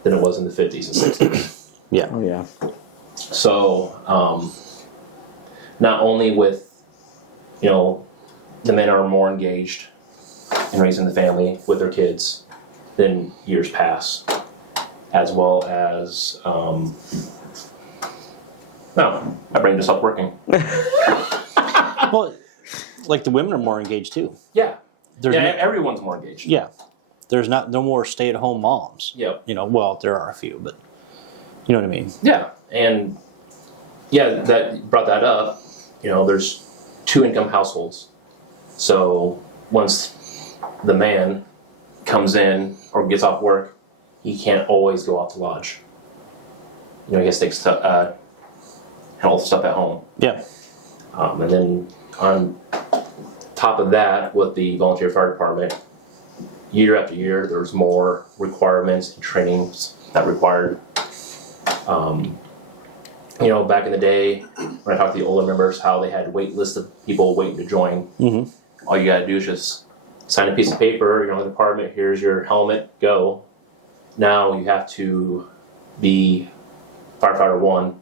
than it was in the 50s and 60s. Yeah. Oh yeah. So not only with, the men are more engaged in raising the family with their kids than years past, as well as, no, my brain just stopped working. Well, like the women are more engaged too. Yeah, There's everyone's more engaged. Yeah. There's no more stay-at-home moms. Yep. Well, there are a few, but you know what I mean. Yeah, and that brought that up. There's 2-income households. So once the man comes in or gets off work, he can't always go out to lodge. He has to handle the stuff at home. Yeah. And then on top of that, with the volunteer fire department, year after year, there's more requirements and trainings that required. Back in the day, when I talked to the older members, how they had wait lists of people waiting to join. All you gotta do is just sign a piece of paper, the department, here's your helmet, go. Now you have to be firefighter 1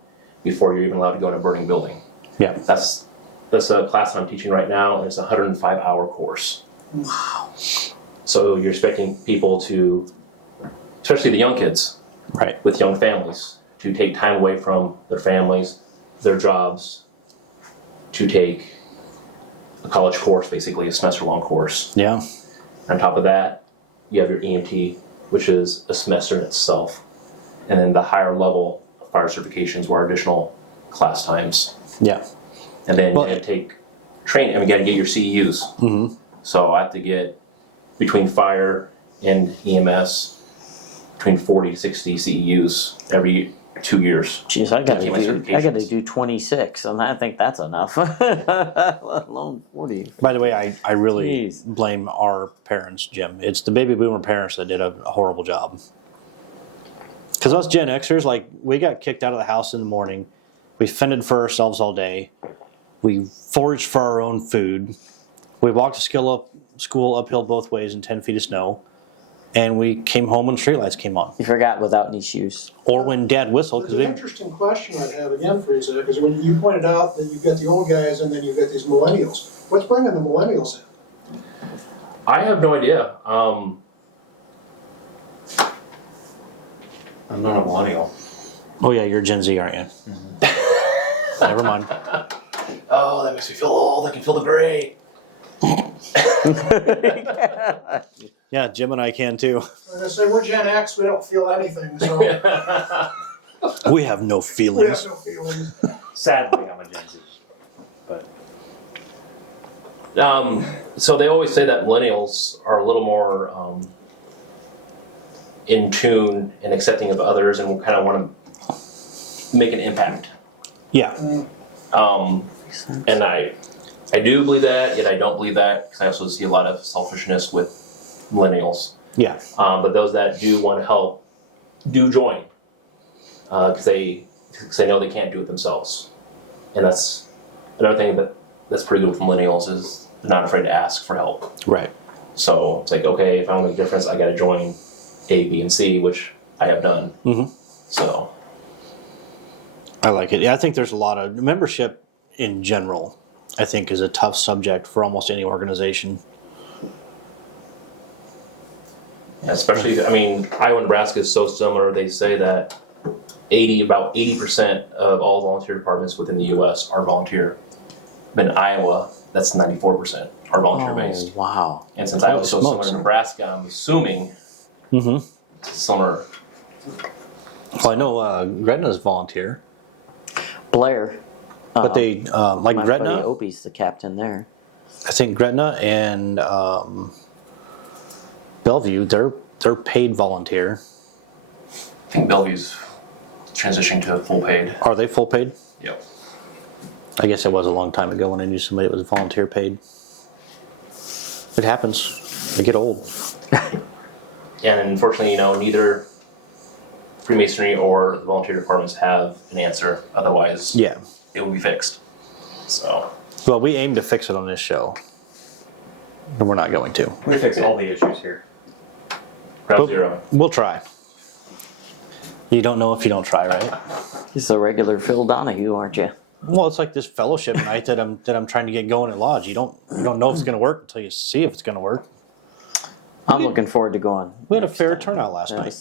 before you're even allowed to go in a burning building. Yeah. That's a class I'm teaching right now, and it's a 105-hour course. Wow. So you're expecting people to, especially the young kids, Right. with young families, to take time away from their families, their jobs, to take a college course, basically a semester-long course. Yeah. On top of that, you have your EMT, which is a semester in itself. And then the higher level of fire certifications were additional class times. Yeah. And then Well, you have to take training, you got to get your CEUs. So I have to get, between fire and EMS, between 40 to 60 CEUs every 2 years. Jeez, I gotta Keep my certifications. do 26, and I think that's enough. Let alone 40. By the way, I really Jeez. blame our parents, Jim. It's the baby boomer parents that did a horrible job. Because us Gen Xers, we got kicked out of the house in the morning. We fended for ourselves all day. We foraged for our own food. We walked to school uphill both ways in 10 feet of snow. And we came home when streetlights came on. You forgot without any shoes. Or when Dad whistled. It's an interesting question I'd have again for you, Zach, because when you pointed out that you've got the old guys and then you've got these millennials, what's bringing the millennials in? I have no idea. I'm not a millennial. Oh, yeah, you're Gen Z, aren't you? Never mind. Oh, that makes me feel old. I can feel the gray. Yeah, Jim and I can too. I was going to say, we're Gen X, we don't feel anything, so We have no we have feelings. no feelings. Sadly, I'm a Gen Z. But So they always say that millennials are a little more in tune and accepting of others, and will kind of want to make an impact. Yeah. And I do believe that, yet I don't believe that, because I also see a lot of selfishness with millennials. Yeah. But those that do want to help do join, because they know they can't do it themselves. And that's another thing that's pretty good with millennials, is they're not afraid to ask for help. Right. So it's like, okay, if I don't make a difference, I got to join A, B, and C, which I have done. Mm-hmm. So I like it. Yeah, I think there's a lot of membership in general. I think is a tough subject for almost any organization. especially, I mean, Iowa, Nebraska is so similar. They say that about 80% of all volunteer departments within the U.S. are volunteer. But in Iowa, that's 94% are volunteer based. Oh, wow. And since Iowa is so Smokes. similar to Nebraska, I'm assuming Mm-hmm. it's similar. Well, I know Gretna's volunteer, Blair. but they like My Gretna. buddy Opie's the captain there. I think Gretna and Bellevue, they're paid volunteer. I think Bellevue's transitioning to full paid. Are they full paid? Yep. I guess it was a long time ago when I knew somebody that was volunteer paid. It happens. They get old. And unfortunately, neither Freemasonry or the volunteer departments have an answer. Otherwise, Yeah. it will be fixed. So, Well, we aim to fix it on this show, and we're not going to. We fix all the issues here. ground But zero. we'll try. You don't know if you don't try, right? He's a regular Phil Donahue, aren't you? Well, it's like this fellowship night that I'm trying to get going at Lodge. You don't know if it's going to work until you see if it's going to work. I'm looking forward to going. We had a fair turnout last night.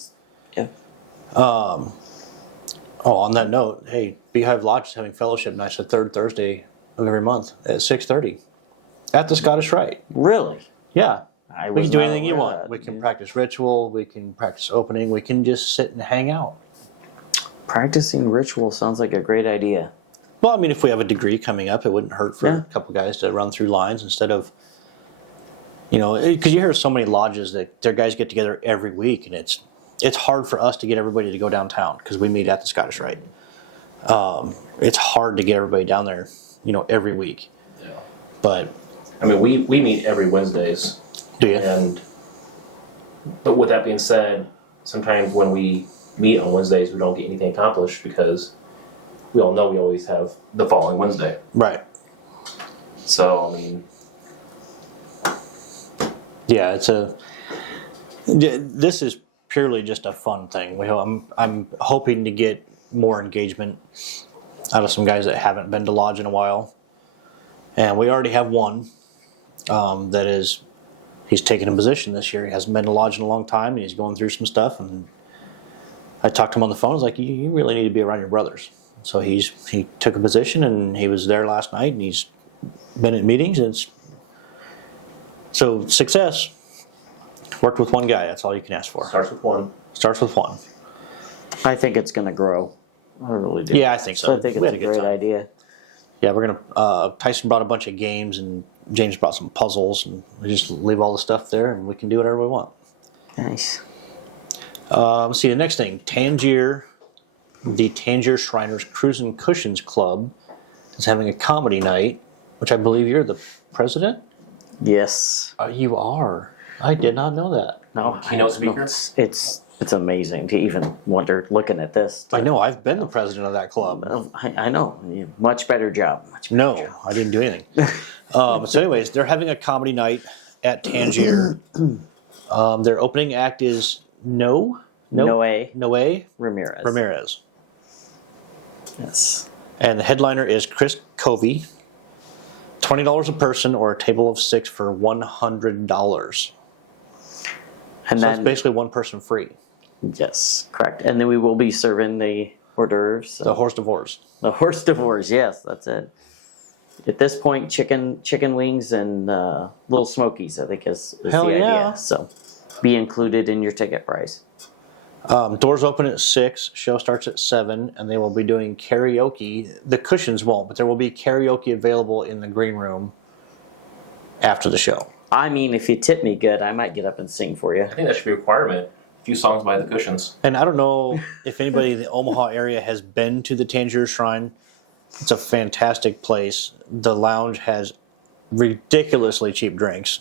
Yeah. Oh, on that note, hey, Beehive Lodge is having fellowship nights the third Thursday of every month at 6:30 at the Scottish Rite. Really? Yeah, I we was can do not anything you aware of want. that. We can practice ritual. We can practice opening. We can just sit and hang out. Practicing ritual sounds like a great idea. Well, I mean, if we have a degree coming up, it wouldn't hurt for Yeah. a couple guys to run through lines instead of, because you hear so many lodges that their guys get together every week, and it's hard for us to get everybody to go downtown because we meet at the Scottish Rite. It's hard to get everybody down there, every week. Yeah. But I mean, we meet every Wednesdays. do you? But with that being said, sometimes when we meet on Wednesdays, we don't get anything accomplished because we all know we always have the following Wednesday. Right. So, I mean, Yeah, this is purely just a fun thing. I'm hoping to get more engagement out of some guys that haven't been to Lodge in a while, and we already have one he's taken a position this year. He hasn't been to Lodge in a long time, and he's going through some stuff. And I talked to him on the phone. I was like, "You really need to be around your brothers." So he took a position, and he was there last night, and he's been at meetings, and so success. Worked with one guy. That's all you can ask for. starts with one. Starts with one. I think it's going to grow. I really do. Yeah, I think so. I think We it's had a a good great time. idea. Yeah, we're gonna. Tyson brought a bunch of games, and James brought some puzzles, and we just leave all the stuff there, and we can do whatever we want. Nice. Let's see the next thing. Tangier, the Tangier Shriners Cruise and Cushions Club is having a comedy night, which I believe you're the president. Yes. You are. I did not know that. No, Keynote I- speaker? no, it's amazing to even wonder looking at this. I know. I've been the president of that club. I know. Much better job. Much better No, job. I didn't do anything. So, anyways, they're having a comedy night at Tangier. Their opening act is Noe Ramirez. Ramirez, Yes. and the headliner is Chris Covey. $20 a person, or a table of 6 for $100. And So it's then basically one person free. yes, correct. And then we will be serving the hors d'oeuvres. The horse divorce. The horse divorce, yes, that's it. At this point, chicken wings and little smokies, I think is Hell the yeah. idea. So be included in your ticket price. Doors open at 6. Show starts at 7, and they will be doing karaoke. The cushions won't, but there will be karaoke available in the green room after the show. I mean, if you tip me good, I might get up and sing for you. I think that should be a requirement. A few songs by the Cushions. And I don't know if anybody in the Omaha area has been to the Tangier Shrine. It's a fantastic place. The lounge has ridiculously cheap drinks.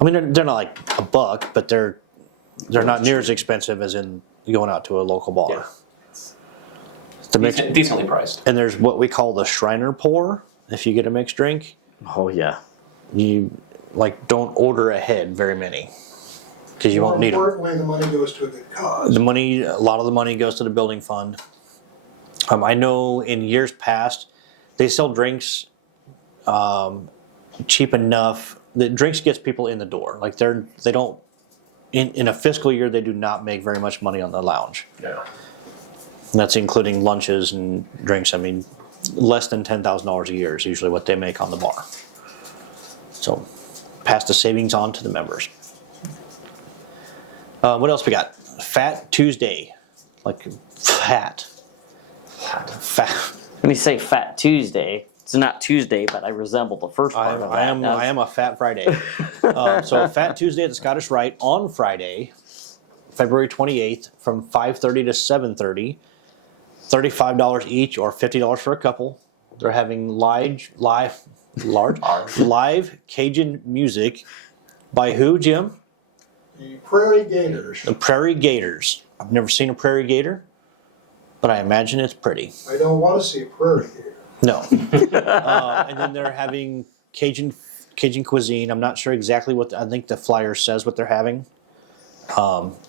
I mean, they're not like $1, but they're not near as expensive as in going out to a local bar. Yeah. The mix, Decently priced. and there's what we call the Shriner pour. If you get a mixed drink, Oh yeah. don't order ahead very many because you won't need them. More importantly, the money goes to a good cause. A lot of the money goes to the building fund. I know in years past, they sell drinks cheap enough. The drinks gets people in the door. Like they don't in a fiscal year, they do not make very much money on the lounge. Yeah. And that's including lunches and drinks. I mean, less than $10,000 a year is usually what they make on the bar. So, pass the savings on to the members. What else we got? Fat Tuesday, like fat. When you say Fat Tuesday, it's not Tuesday, but I resemble the first part of that. I am a Fat Friday. So Fat Tuesday at the Scottish Rite on Friday, February 28th, from 5:30 to 7:30. $35 each, or $50 for a couple. They're having live Cajun music by who, Jim? The Prairie Gators. The Prairie Gators. I've never seen a prairie gator, but I imagine it's pretty. I don't want to see a prairie gator. No. And then they're having Cajun cuisine. I'm not sure exactly what I think the flyer says what they're having.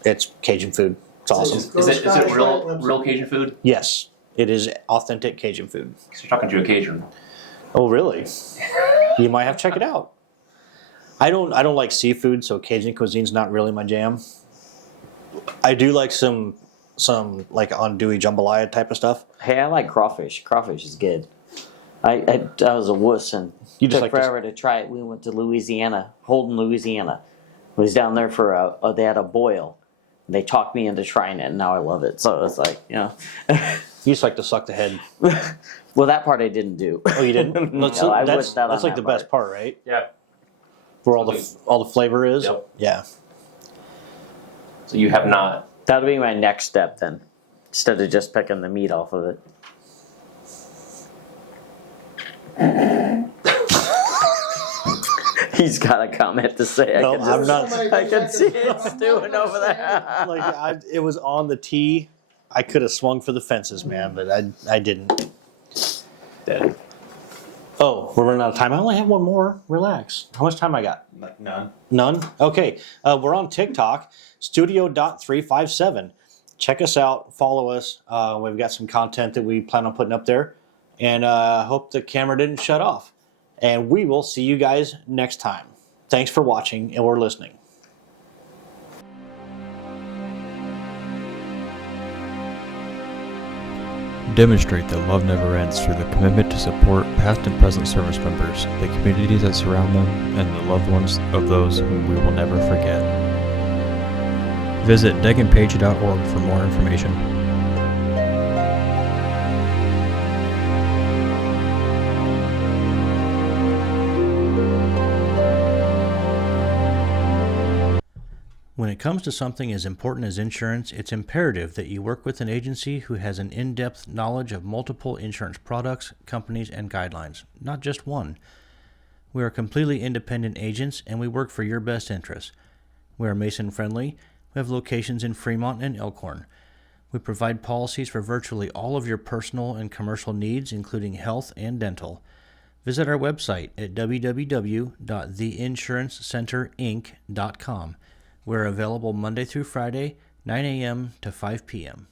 It's Cajun food. It's awesome. Is it real Cajun food? Yes, it is authentic Cajun food. Because you're talking to a Cajun. Oh, really? You might have to check it out. I don't like seafood, so Cajun cuisine's not really my jam. I do like some like andouille jambalaya type of stuff. Hey, I like crawfish. Crawfish is good. I was a wuss and You just took like forever to try it. We went to Louisiana, Holden, Louisiana. I was down there for they had a boil. They talked me into trying it, and now I love it. So it's like, You just like to suck the head. Well, that part I didn't do. Oh, you didn't? No, I that's missed out on like that the best part, right? Yeah. Where all the flavor is. Yep. Yeah. So you have not. That'll be my next step then, instead of just picking the meat off of it. He's got a comment to say. No, I'm not. I can see it stewing over there. It was on the tee. I could have swung for the fences, man, but I didn't. Dead. Oh, we're running out of time. I only have one more. Relax. How much time I got? None. None? Okay. We're on TikTok, studio.357. Check us out. Follow us. We've got some content that we plan on putting up there. And hope the camera didn't shut off. And we will see you guys next time. Thanks for watching and we're listening. Demonstrate that love never ends through the commitment to support past and present service members, the communities that surround them, and the loved ones of those whom we will never forget. Visit deganpage.org for more information. When it comes to something as important as insurance, it's imperative that you work with an agency who has an in-depth knowledge of multiple insurance products, companies, and guidelines, not just one. We are completely independent agents, and we work for your best interests. We are Mason-friendly. We have locations in Fremont and Elkhorn. We provide policies for virtually all of your personal and commercial needs, including health and dental. Visit our website at www.theinsurancecenterinc.com. We're available Monday through Friday, 9 a.m. to 5 p.m.